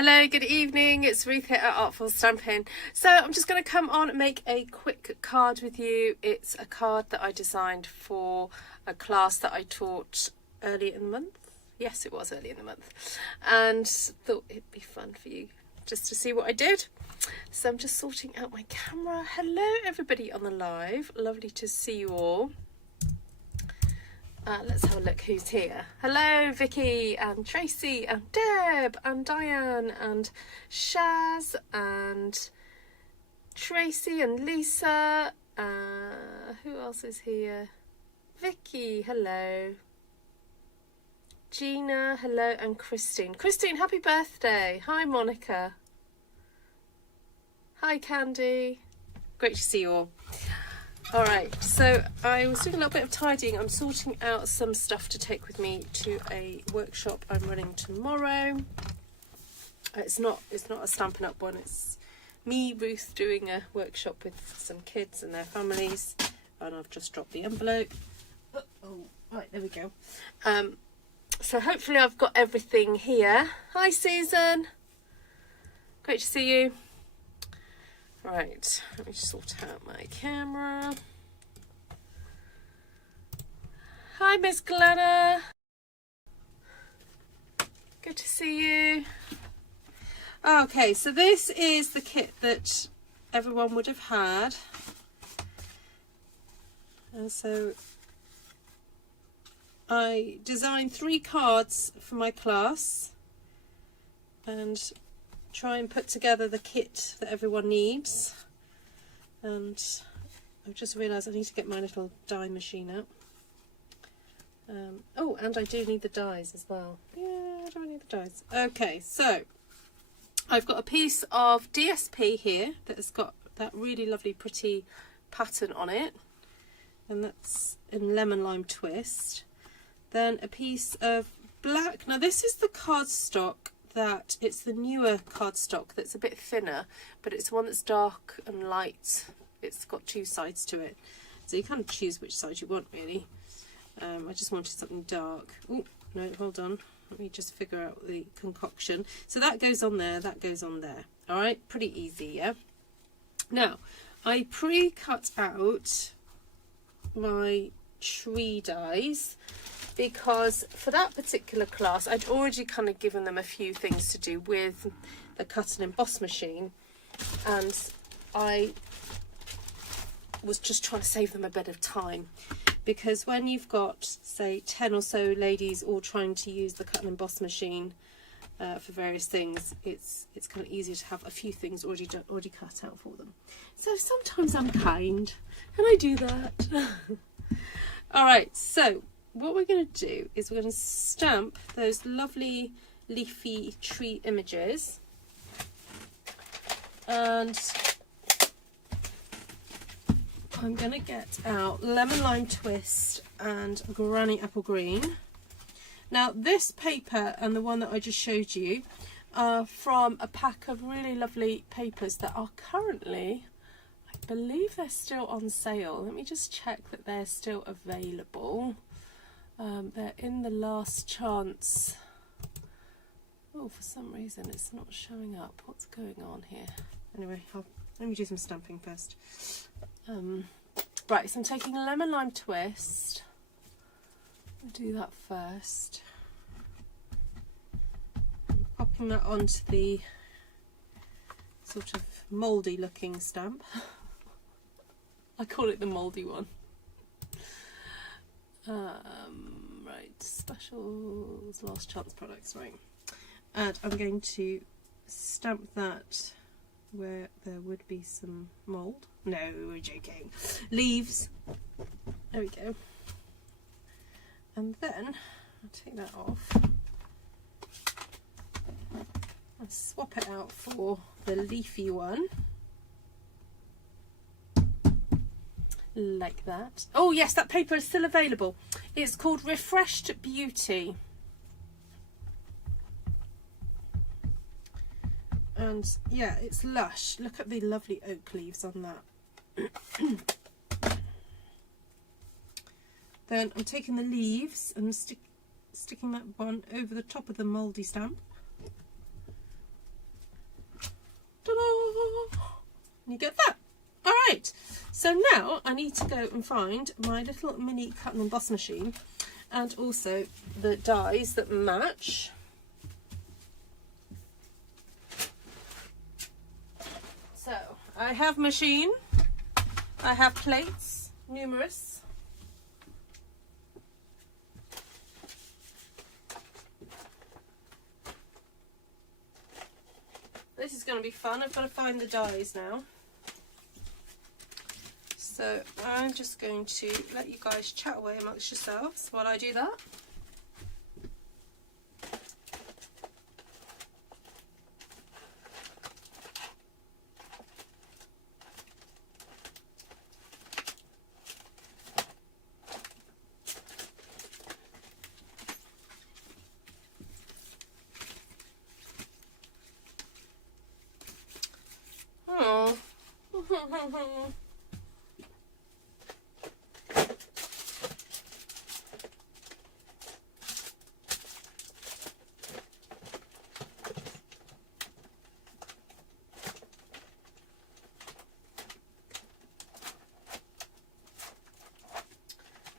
Hello, good evening. It's Ruth here at Artful Stampin. So I'm just going to come on and make a quick card with you. It's a card that I designed for a class that I taught earlier in the month. Yes, it was early in the month. And thought it'd be fun for you just to see what I did. So I'm just sorting out my camera. Hello, everybody on the live. Lovely to see you all. Let's have a look who's here. Hello, Vicky and Tracy and Deb and Diane and Shaz and Tracy and Lisa. Who else is here? Vicky, hello. Gina, hello, and Christine. Christine, happy birthday. Hi, Monica. Hi, Candy. Great to see you all. All right, so I was doing a little bit of tidying. I'm sorting out some stuff to take with me to a workshop I'm running tomorrow. It's not a Stampin' Up one. It's me, Ruth, doing a workshop with some kids and their families. And I've just dropped the envelope. Oh, right, there we go. So hopefully I've got everything here. Hi, Susan. Great to see you. Right, let me sort out my camera. Hi, Miss Glenna. Good to see you. Okay, so this is the kit that everyone would have had. And so I designed 3 cards for my class and try and put together the kit that everyone needs. And I've just realised I need to get my little die machine out. Oh, and I do need the dies as well. Yeah, do I need the dies? Okay, so I've got a piece of DSP here that has got that really lovely pretty pattern on it, and that's in lemon lime twist. Then a piece of black. Now this is the cardstock that it's the newer cardstock that's a bit thinner, but it's one that's dark and light. It's got 2 sides to it, so you kind of choose which side you want really. I just wanted something dark. Oh no, hold on, let me just figure out the concoction. So that goes on there, that goes on there. All right, pretty easy. Yeah, now I pre-cut out my tree dies, because for that particular class I'd already kind of given them a few things to do with the cut and emboss machine, and I was just trying to save them a bit of time, because when you've got say 10 or so ladies all trying to use the cut and emboss machine for various things, it's kind of easier to have a few things already cut out for them. So sometimes I'm kind and I do that. All right, so what we're going to do is we're going to stamp those lovely leafy tree images, and I'm going to get out lemon lime twist and granny apple green. Now this paper and the one that I just showed you are from a pack of really lovely papers that are currently, I believe they're still on sale. Let me just check that they're still available. They're in the last chance. Oh, for some reason it's not showing up. What's going on here? Anyway, let me do some stamping first. Right, so I'm taking lemon lime twist. I'll do that first. I'm popping that onto the sort of mouldy looking stamp. I call it the mouldy one. Right, specials, last chance products, right. And I'm going to stamp that where there would be some mould. No, we're joking. Leaves. There we go. And then I'll take that off and swap it out for the leafy one. Like that. Oh yes, that paper is still available. It's called Refreshed Beauty. And yeah, it's lush. Look at the lovely oak leaves on that. Then I'm taking the leaves and sticking that one over the top of the mouldy stamp. And you get that. All right, so now I need to go and find my little mini cut and emboss machine and also the dies that match. So I have machine, I have plates, numerous. This is going to be fun. I've got to find the dies now. So I'm just going to let you guys chat away amongst yourselves while I do that. Oh.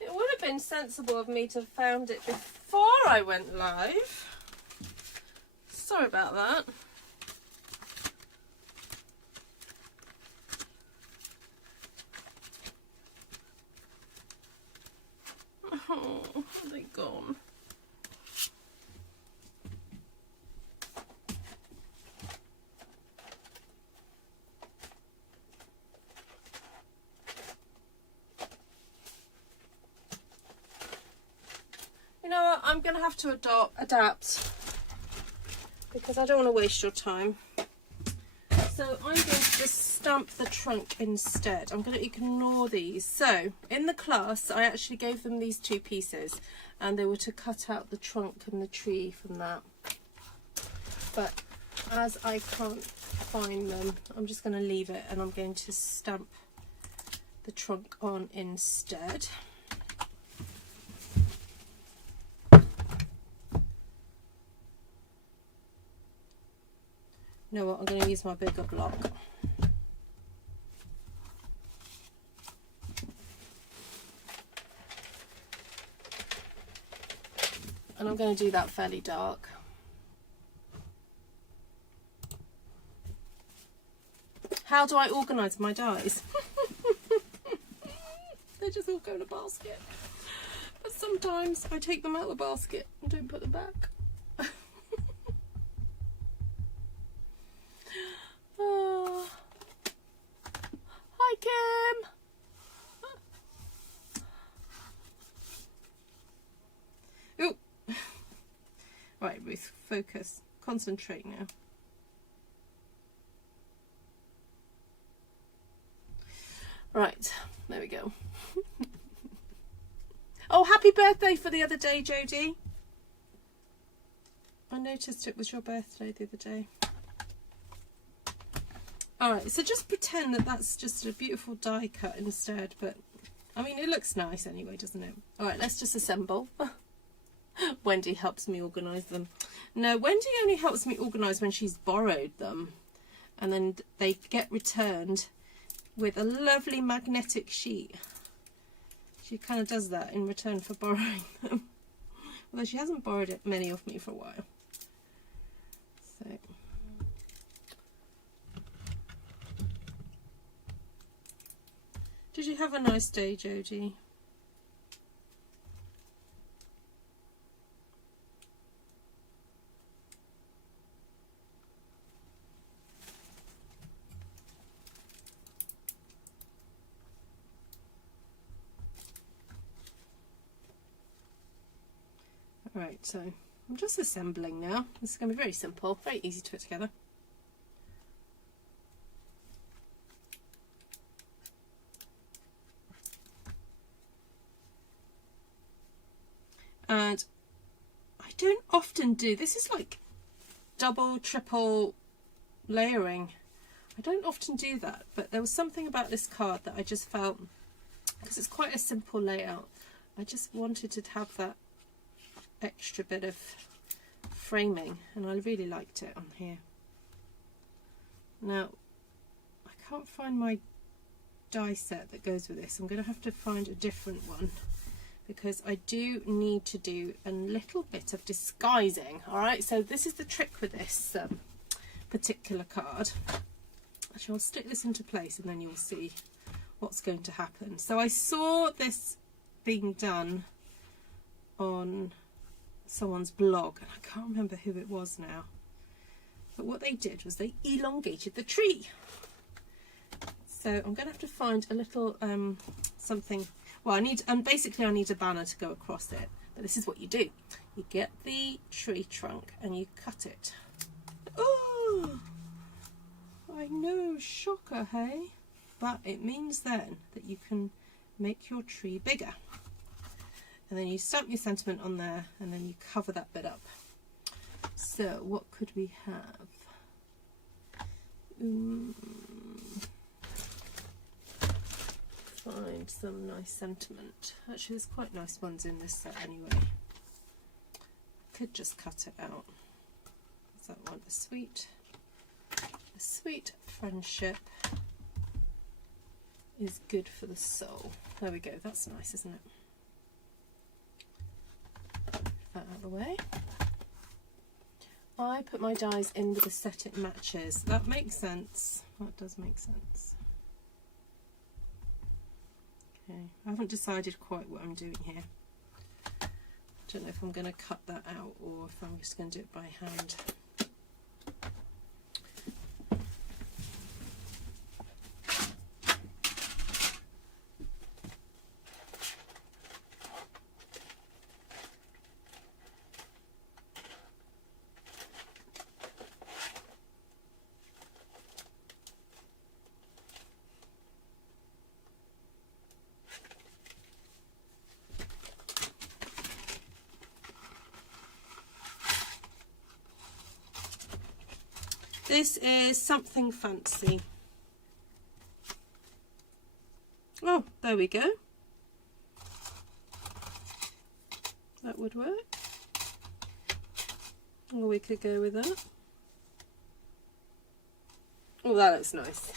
It would have been sensible of me to have found it before I went live. Sorry about that. Oh, are they gone? You know what? I'm going to have to adapt because I don't want to waste your time. So I'm going to just stamp the trunk instead. I'm going to ignore these. So in the class, I actually gave them these two pieces and they were to cut out the trunk and the tree from that. But as I can't find them, I'm just going to leave it and I'm going to stamp the trunk on instead. You know what, I'm going to use my bigger block. And I'm going to do that fairly dark. How do I organise my dies? They just all go in a basket. But sometimes I take them out of the basket and don't put them back. Oh. Hi, Kim. Ooh. Right, Ruth, focus. Concentrate now. Right, there we go. Oh, happy birthday for the other day, Jodie. I noticed it was your birthday the other day. Alright, so just pretend that that's just a beautiful die cut instead, but I mean, it looks nice anyway, doesn't it? Alright, let's just assemble. Wendy helps me organise them. No, Wendy only helps me organise when she's borrowed them, and then they get returned with a lovely magnetic sheet. She kind of does that in return for borrowing them. Although she hasn't borrowed many of me for a while. So... Did you have a nice day, Jodie? Right, so I'm just assembling now. This is going to be very simple, very easy to put together. And I don't often do, this is like double, triple layering. I don't often do that, but there was something about this card that I just felt, because it's quite a simple layout, I just wanted to have that extra bit of framing, and I really liked it on here. Now, I can't find my die set that goes with this. I'm going to have to find a different one because I do need to do a little bit of disguising. Alright, so this is the trick with this particular card. Actually, I'll stick this into place and then you'll see what's going to happen. So I saw this being done on someone's blog, and I can't remember who it was now, but what they did was they elongated the tree. So I'm going to have to find a little something. Well, I need a banner to go across it, but this is what you do. You get the tree trunk and you cut it. Oh, I know, shocker, hey? But it means then that you can make your tree bigger. And then you stamp your sentiment on there and then you cover that bit up. So what could we have? Find some nice sentiment. Actually, there's quite nice ones in this set anyway. Could just cut it out. Is that one? A sweet friendship is good for the soul. There we go. That's nice, isn't it? That out of the way. I put my dies in with the set it matches. That makes sense. That does make sense. Okay, I haven't decided quite what I'm doing here. I don't know if I'm going to cut that out or if I'm just going to do it by hand. This is something fancy. Oh, there we go. That would work. Or we could go with that. Oh, that looks nice.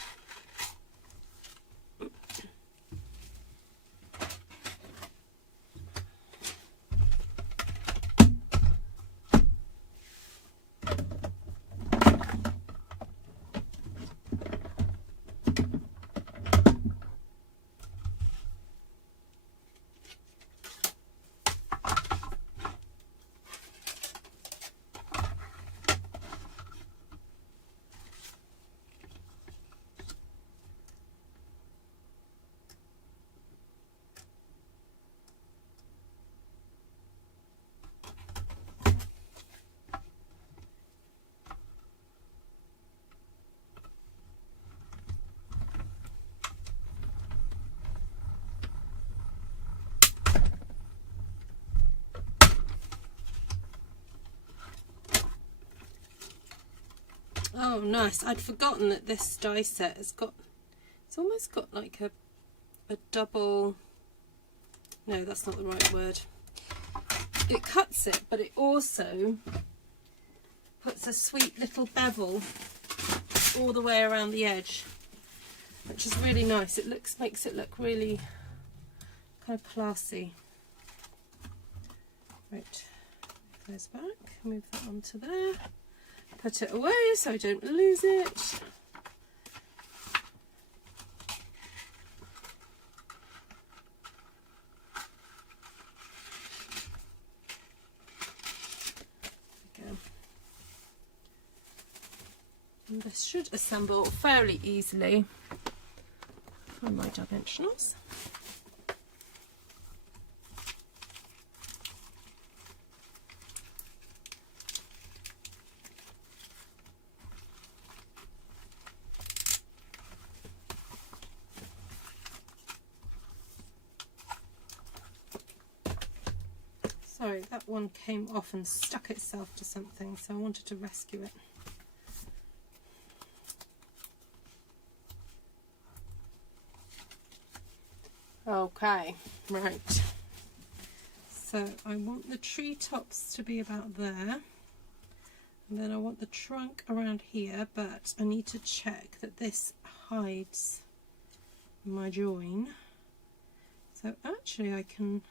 Oh, nice. I'd forgotten that this die set has got, it's almost got like a double, no, that's not the right word. It cuts it, but it also puts a sweet little bevel all the way around the edge, which is really nice. It makes it look really kind of classy. Right, move those back, move that onto there. Put it away so I don't lose it. There we go. And this should assemble fairly easily from my dimensionals. Sorry, that one came off and stuck itself to something, so I wanted to rescue it. Okay, right. So I want the treetops to be about there. And then I want the trunk around here, but I need to check that this hides my join. So actually I can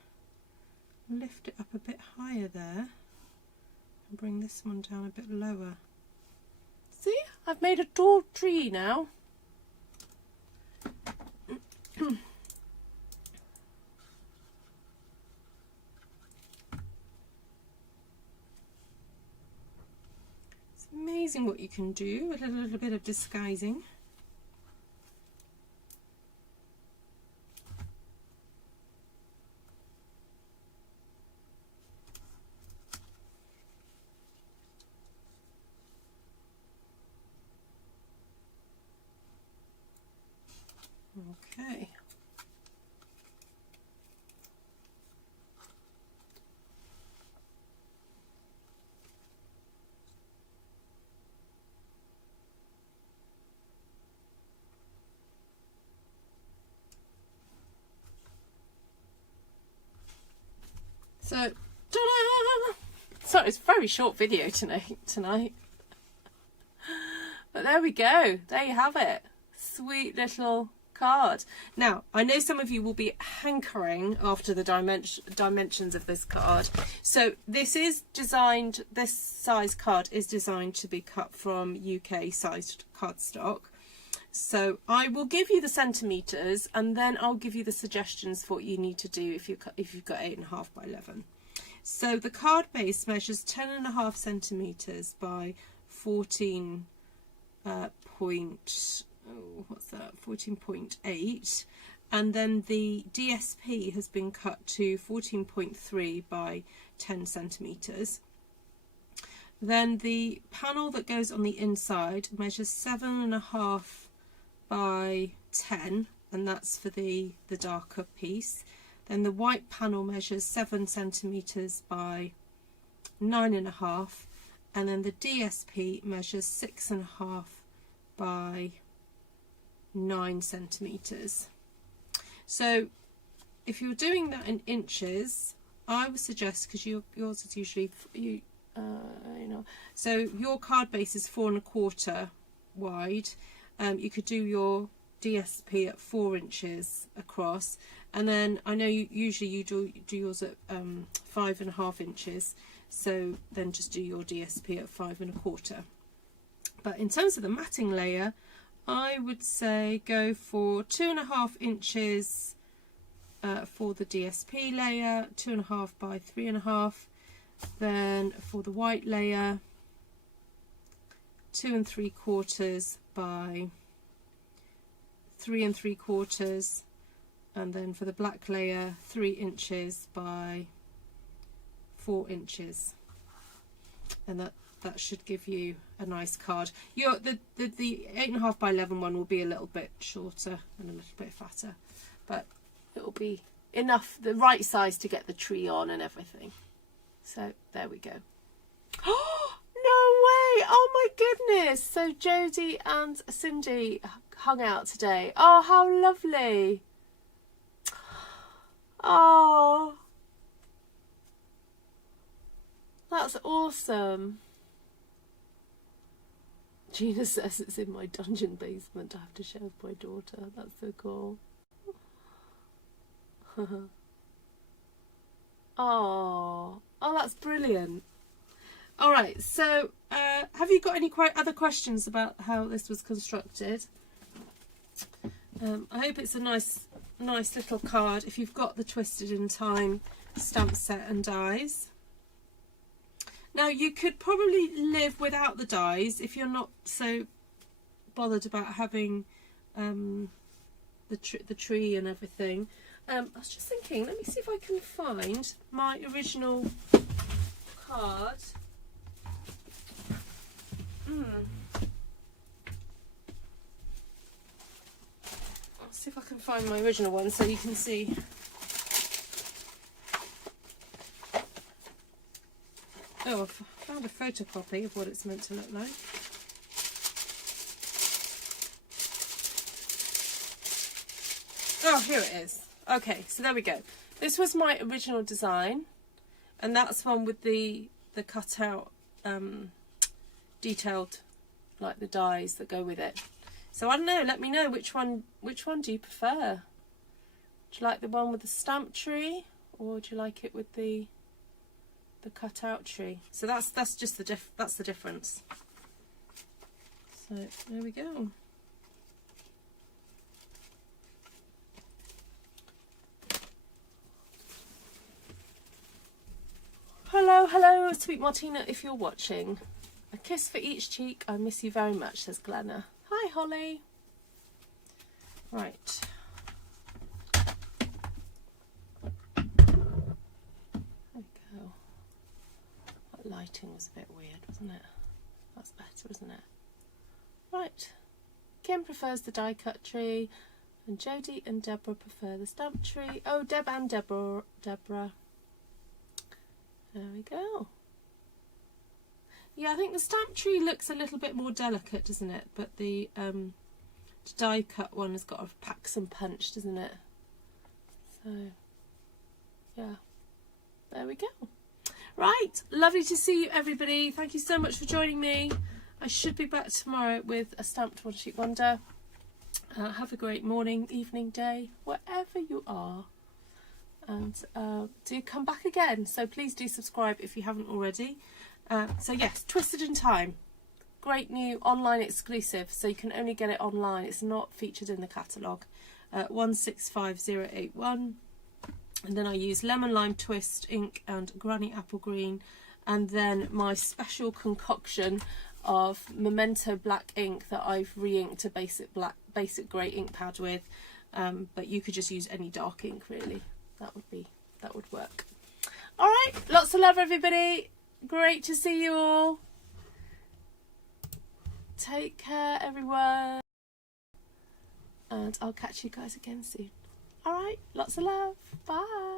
lift it up a bit higher there and bring this one down a bit lower. See, I've made a tall tree now. It's amazing what you can do with a little bit of disguising. Okay. So, ta-da! So it's a very short video tonight. But there we go. There you have it. Sweet little card. Now, I know some of you will be hankering after the dimensions of this card. So this size card is designed to be cut from UK sized cardstock. So I will give you the centimetres, and then I'll give you the suggestions for what you need to do if you've got 8.5 by 11. So the card base measures 10.5 centimetres by 14.8, and then the DSP has been cut to 14.3 by 10 centimetres. Then the panel that goes on the inside measures 7.5 by 10, and that's for the darker piece. Then the white panel measures 7 centimetres by 9.5, and then the DSP measures 6.5 by 9 centimetres. So if you're doing that in inches, I would suggest, because yours is usually so your card base is 4.25 wide. You could do your DSP at 4 inches across, and then I know usually you do yours at 5.5 inches. So then just do your DSP at 5.25. But in terms of the matting layer, I would say go for 2.5 inches for the DSP layer, 2.5 by 3.5. Then for the white layer, 2 3/4 by 3 3/4, and then for the black layer, 3 inches by 4 inches, and that should give you a nice card. The 8.5 by 11 one will be a little bit shorter and a little bit fatter, but it will be enough, the right size to get the tree on and everything. So there we go. Oh, no way! Oh my goodness! So Jodie and Cindy hung out today. Oh, how lovely! Oh, that's awesome. Gina says it's in my dungeon basement. I have to share with my daughter. That's so cool. Oh, that's brilliant. All right, so have you got any other questions about how this was constructed? I hope it's a nice little card if you've got the Twisted in Time stamp set and dies. Now, you could probably live without the dies if you're not so bothered about having the tree and everything. I was just thinking, let me see if I can find my original card. I'll see if I can find my original one so you can see. Oh, I've found a photocopy of what it's meant to look like. Oh, here it is. Okay, so there we go. This was my original design, and that's one with the cutout detailed, like the dies that go with it. So I don't know, let me know which one do you prefer? Do you like the one with the stamp tree, or do you like it with the cutout tree? So that's just that's the difference. So there we go. Hello, hello, sweet Martina, if you're watching. A kiss for each cheek. I miss you very much, says Glenna. Hi, Holly. Right. There we go. That lighting was a bit weird, wasn't it? That's better, isn't it? Right. Kim prefers the die cut tree, and Jodie and Deborah prefer the stamp tree. Oh, Deb and Deborah. There we go. Yeah, I think the stamp tree looks a little bit more delicate, doesn't it? But the die cut one has got a packs and punch, doesn't it? So, yeah, there we go. Right, lovely to see you, everybody. Thank you so much for joining me. I should be back tomorrow with a stamped one sheet wonder. Have a great morning, evening, day, wherever you are. And do come back again, so please do subscribe if you haven't already. So yes, Twisted in Time, great new online exclusive, so you can only get it online, it's not featured in the catalogue. 165081, and then I use lemon lime twist ink and granny apple green, and then my special concoction of Memento black ink that I've re-inked a basic grey ink pad with, but you could just use any dark ink really. That would work. All right, lots of love, everybody. Great to see you all. Take care, everyone, and I'll catch you guys again soon. All right, lots of love. Bye.